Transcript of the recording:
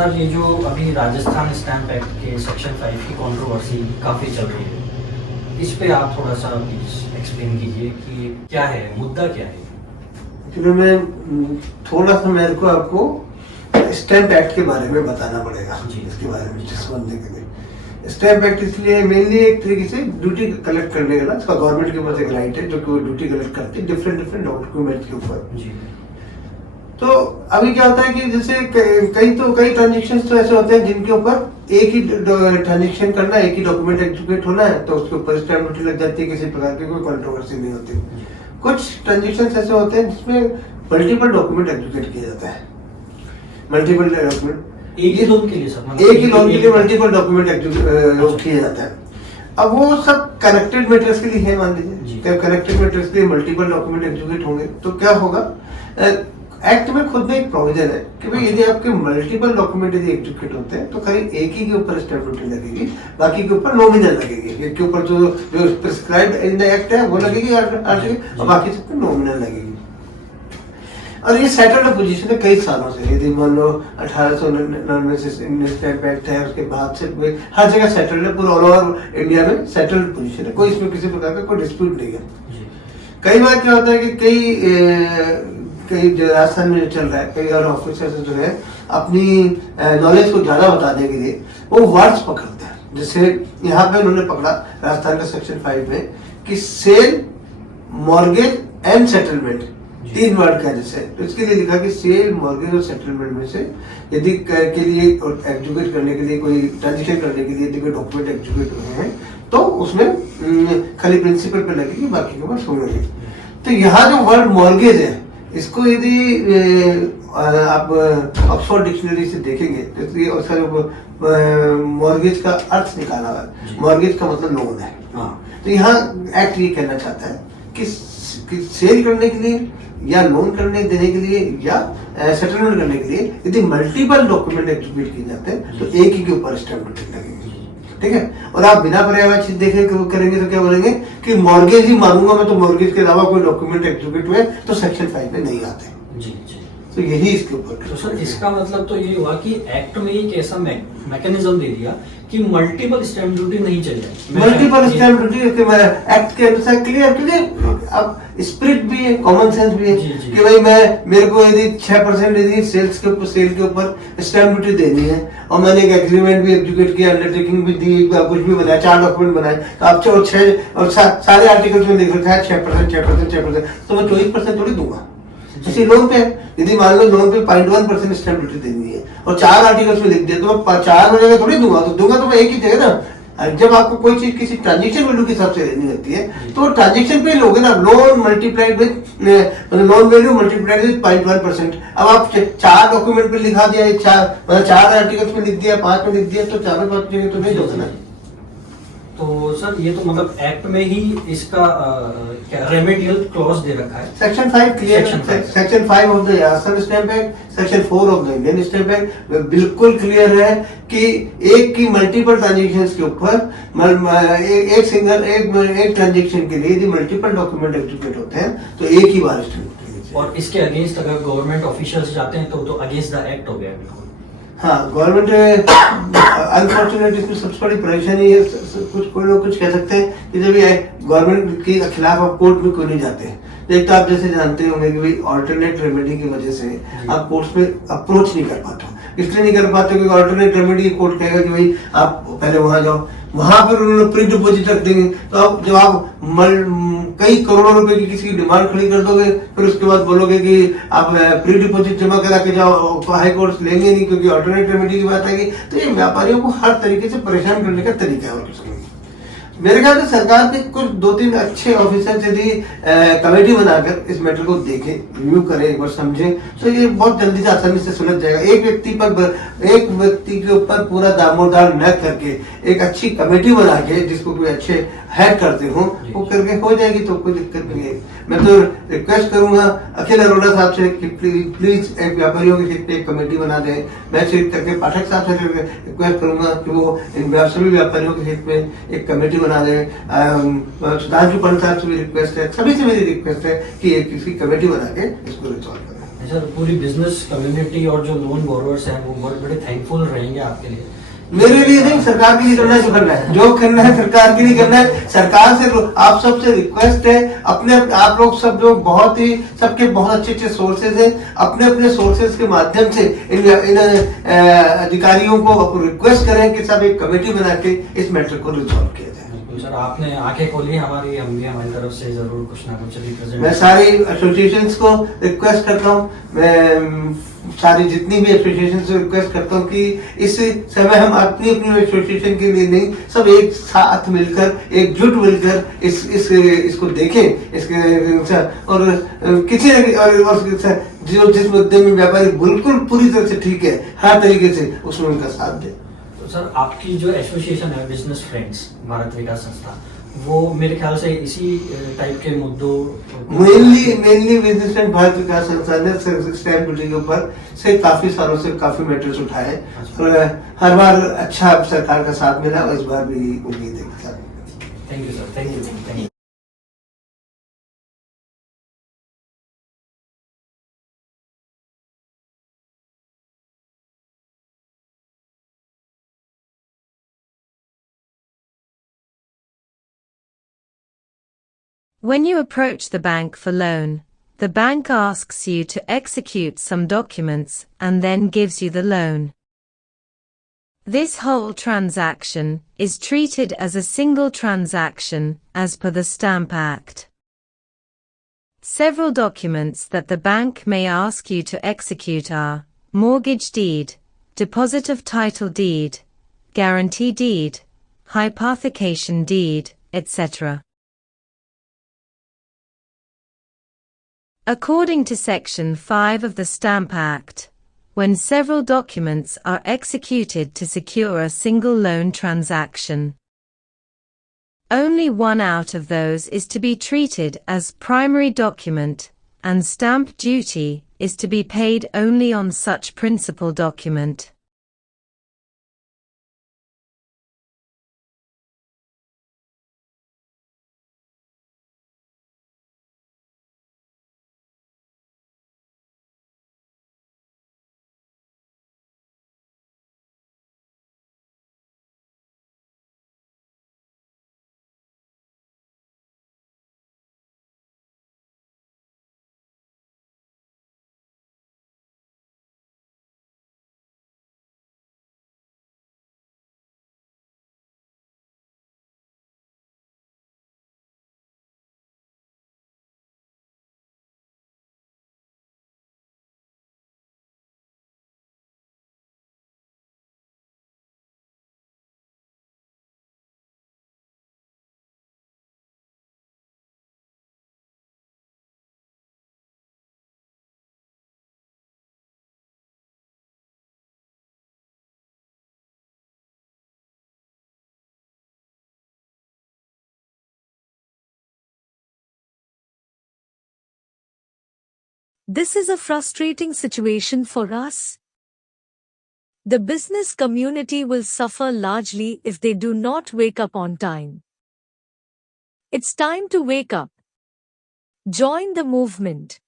Sir ये जो अभी राजस्थान स्टैम्प एक्ट के सेक्शन 5 की कंट्रोवर्सी काफ़ी चल रही है, इस पे आप थोड़ा सा प्लीज एक्सप्लेन कीजिए कि क्या है, मुद्दा क्या है। एक्चुअली मैं थोड़ा सा मेरे को आपको स्टैम्प एक्ट के बारे में बताना पड़ेगा जी। इसके बारे में समझने के लिए। स्टैम्प एक्ट इसलिए मेनली एक तरीके से ड्यूटी कलेक्ट करने का, इसका गवर्नमेंट के पास एक राइट है जो कि वो ड्यूटी कलेक्ट करती है डिफरेंट डॉक्यूमेंट के ऊपर। जी। तो अभी क्या होता है कि जैसे कई ट्रांजेक्शन तो ऐसे होते हैं जिनके ऊपर एक ही ट्रांजेक्शन करना है, एक ही डॉक्यूमेंट एग्जीक्यूट होना है, तो उसके ऊपर स्टैम्प ड्यूटी लग जाती है, किसी प्रकार की कोई कंट्रोवर्सी नहीं होती। कुछ ट्रांजेक्शन ऐसे होते हैं जिसमें मल्टीपल डॉक्यूमेंट एग्जीक्यूट किया जाता है। मल्टीपल डॉक्यूमेंट एक ही लोन के लिए सर, एक ही लोन के लिए मल्टीपल डॉक्यूमेंट एग्जीक्यूट किया जाता है। अब वो सब कनेक्टेड मैटर्स के लिए है, मान लीजिए कनेक्टेड मैटर्स के लिए मल्टीपल डॉक्यूमेंट एग्जीक्यूट होंगे तो क्या होगा, एक्ट में खुद में एक प्रोविजन है कि भाई यदि आपके मल्टीपल डॉक्यूमेंट यदि एग्जीक्यूट होते हैं तो खाली एक ही के ऊपर स्टैम्प ड्यूटी लगेगी, बाकी के ऊपर नॉमिनल लगेगी। एक के ऊपर जो प्रिस्क्राइब्ड इन द एक्ट है वो लगेगी और बाकी सब पे नॉमिनल लगेगी। और ये सेटल्ड पोजीशन है कई सालों से। यदि मान लो 1899 से स्टैम्प एक्ट है, उसके बाद से हर जगह सेटल्ड है, पूरा ऑल ओवर इंडिया में सेटल्ड पोजीशन है, कोई इसमें किसी प्रकार का कोई डिस्प्यूट नहीं है। कई बार क्या होता है कि कई जो राजस्थान में जो चल रहा है, कई और ऑफिसर्स जो है अपनी नॉलेज को ज्यादा बताने के लिए वो वर्ड्स पकड़ते हैं। जैसे यहाँ पे उन्होंने पकड़ा राजस्थान का सेक्शन 5 में कि sale, mortgage and settlement, 3 word का जैसे, तो इसके लिए लिखा कि सेल, मॉर्गेज और सेटलमेंट में से यदि के लिए एग्जीक्यूट करने के लिए कोई ट्रांजेक्शन करने के लिए यदि कोई डॉक्यूमेंट एग्जीक्यूट हुए हैं तो उसमें खाली प्रिंसिपल पे लगेगी, बाकी के ऊपर छोड़ेगी। तो यहाँ जो वर्ड मॉर्गेज है इसको यदि आप ऑक्सफोर्ड डिक्शनरी से देखेंगे तो उसका जो मॉर्गेज का अर्थ निकाला हुआ है, मॉर्गेज का मतलब लोन है। तो यहाँ एक्ट ये कहना चाहता है कि सेल करने के लिए या लोन करने देने के लिए या सेटलमेंट करने के लिए यदि मल्टीपल डॉक्यूमेंट एग्जीक्यूट किए जाते हैं तो एक ही के ऊपर स्टैम्प ड्यूटी लगेगी। ठीक है, और आप बिना पर्यायवाची चीज देखे करेंगे तो क्या बोलेंगे कि मॉर्गेज ही मानूंगा मैं, तो मॉर्गेज के अलावा कोई डॉक्यूमेंट एग्जीक्यूट हुए तो सेक्शन 5 में नहीं आते। जी जी। तो यही इसके ऊपर। तो सर इसका मतलब तो ये हुआ कि एक्ट में एक ऐसा मैकेनिज्म दे दिया कि मल्टीपल स्टैम्प ड्यूटी नहीं चलेगी। मल्टीपल स्टैम्प ड्यूटी एक्ट के अनुसार क्लियर क्लियर अब स्पिरिट भी है, कॉमन सेंस भी है कि भाई मेरे को यदि 6% यदि सेल के ऊपर स्टैम्प ड्यूटी देनी है और मैंने एक एग्रीमेंट भी एग्जीक्यूट किया, अंडरटेकिंग भी दी, कुछ भी बनाया, 4 डॉक्यूमेंट बनाए, तो आप 6 और सारे आर्टिकल्स में लिख रखा है 6%, तो मैं 24% थोड़ी दूंगा। किसी लोन पे यदि मान लो लोन पे 0.1% स्टैम्प ड्यूटी देनी है और 4 आर्टिकल्स में लिख दिया तो मैं 4 जगह थोड़ी दूंगा, तो दूंगा तो मैं एक ही जगह ना। जब आपको कोई चीज किसी ट्रांजेक्शन वैल्यू के हिसाब से लेनी होती है तो ट्रांजेक्शन पे लोगे ना, loan multiplied with loan value multiplied with 0.1%। अब आप 4 डॉक्यूमेंट पे लिखा दिया, 4 आर्टिकल्स में लिख दिया, 5 में लिख दिया, तो 4 में 5 जगह तो नहीं होगा ना। तो सर ये तो मतलब एक्ट में ही इसका रेमेडियल क्लॉज दे रखा है। Section 5 clear, section 5 of the Rajasthan stamp act, section 4 of the Indian stamp act बिल्कुल क्लियर है कि एक की मल्टीपल ट्रांजेक्शंस के ऊपर एक ट्रांजेक्शन के लिए यदि मल्टीपल डॉक्यूमेंट एग्जीक्यूट होते हैं तो एक ही बार स्टैम्प। और इसके अगेंस्ट अगर गवर्नमेंट ऑफिशियल्स जाते हैं तो अगेंस्ट द एक्ट हो गया बिल्कुल। हाँ, गवर्नमेंट अनफॉर्चुनेटली इसमें सबसे बड़ी परेशानी है, कोई लोग कुछ कह सकते हैं कि जब ये गवर्नमेंट के खिलाफ आप कोर्ट में क्यों नहीं जाते। एक तो आप जैसे जानते होंगे कि भाई ऑल्टरनेट रेमेडी की वजह से आप कोर्ट में अप्रोच नहीं कर पाते, इसलिए नहीं कर पाते क्योंकि ऑल्टरनेट रेमेडी कोर्ट कहेगा कि भाई आप पहले वहां जाओ, वहां पर उन्होंने प्री डिपोजिट रख देंगे, तो आप जब आप कई करोड़ों रुपए की किसी की डिमांड खड़ी कर दोगे फिर उसके बाद बोलोगे कि आप प्री डिपोजिट जमा करा के जाओ, तो हाई कोर्ट लेंगे नहीं क्योंकि ऑल्टरनेट रेमेडी की बात आएगी। तो ये व्यापारियों को हर तरीके से परेशान करने का तरीका है। और कुछ नहीं। मेरे ख्याल से सरकार के कुछ 2-3 अच्छे ऑफिसर यदि कमेटी बनाकर इस मैटर को देखें, रिव्यू करें, एक बार समझें, तो ये बहुत जल्दी से आसानी से सुलझ जाएगा। एक व्यक्ति के ऊपर पूरा दामोदार न करके एक अच्छी कमेटी बना के जिसको कोई अच्छे हेड करते हो वो करके हो जाएगी, तो कोई दिक्कत नहीं है। मैं तो रिक्वेस्ट करूंगा अखिल अरोड़ा साहब से कि प्लीज एक व्यापारियों के हित पे एक कमेटी बना दें। मैं सिर्फ करके पाठक साहब से रिक्वेस्ट करूंगा कि वो इन सभी व्यापारियों के हित में एक कमेटी बना दें। सुधांशु पंत साहब से भी रिक्वेस्ट है, सभी से मेरी रिक्वेस्ट है कि एक किसी कमेटी बना के इसको रिजॉल्व करें। सर पूरी बिजनेस कम्युनिटी और जो लोन बोरोवर्स हैं वो बहुत बड़े थैंकफुल रहेंगे आपके लिए। मेरे लिए नहीं, सरकार के लिए करना है, जो करना है, जो करना है सरकार के लिए करना है। सरकार से आप सबसे रिक्वेस्ट है, अपने आप लोग सब लोग बहुत ही, सबके बहुत अच्छे अच्छे सोर्सेज हैं, अपने अपने सोर्सेज के माध्यम से इन अधिकारियों को रिक्वेस्ट करें कि सब एक कमेटी बना के इस मैटर को रिजॉल्व किया जाए। सर आपने आंखें खोली हमारी, हम भी हमारी तरफ से जरूर कुछ ना कुछ रिप्रेजेंट। मैं सारी एसोसिएशंस को रिक्वेस्ट करता हूँ, मैं सारी जितनी भी एसोसिएशन से रिक्वेस्ट करता हूँ कि इस समय हम अपनी अपनी एसोसिएशन के लिए नहीं, सब एक साथ मिलकर, एकजुट मिलकर इसको देखें, इसके और किसी और जो जिस मुद्दे में व्यापारी बिल्कुल पूरी तरह से ठीक है, हर तरीके से उसमें उनका साथ दे। तो सर आपकी जो एसोसिएशन है बिजनेस फ्रेंड्स भारत विकास संस्था, वो मेरे ख्याल से इसी टाइप के मुद्दों मेनली बिजनेस फ्रेंड भारत विकास संस्था ने स्टैंप ड्यूटी के ऊपर से काफी सालों से काफी मैटर्स उठाए और हर बार अच्छा सरकार का साथ मिला और इस बार भी उम्मीद है। Thank you sir, thank you. When you approach the bank for loan, the bank asks you to execute some documents and then gives you the loan. This whole transaction is treated as a single transaction as per the Stamp Act. Several documents that the bank may ask you to execute are mortgage deed, deposit of title deed, guarantee deed, hypothecation deed, etc. According to Section 5 of the Stamp Act, when several documents are executed to secure a single loan transaction, only one out of those is to be treated as primary document, and stamp duty is to be paid only on such principal document. This is a frustrating situation for us. The business community will suffer largely if they do not wake up on time. It's time to wake up. Join the movement.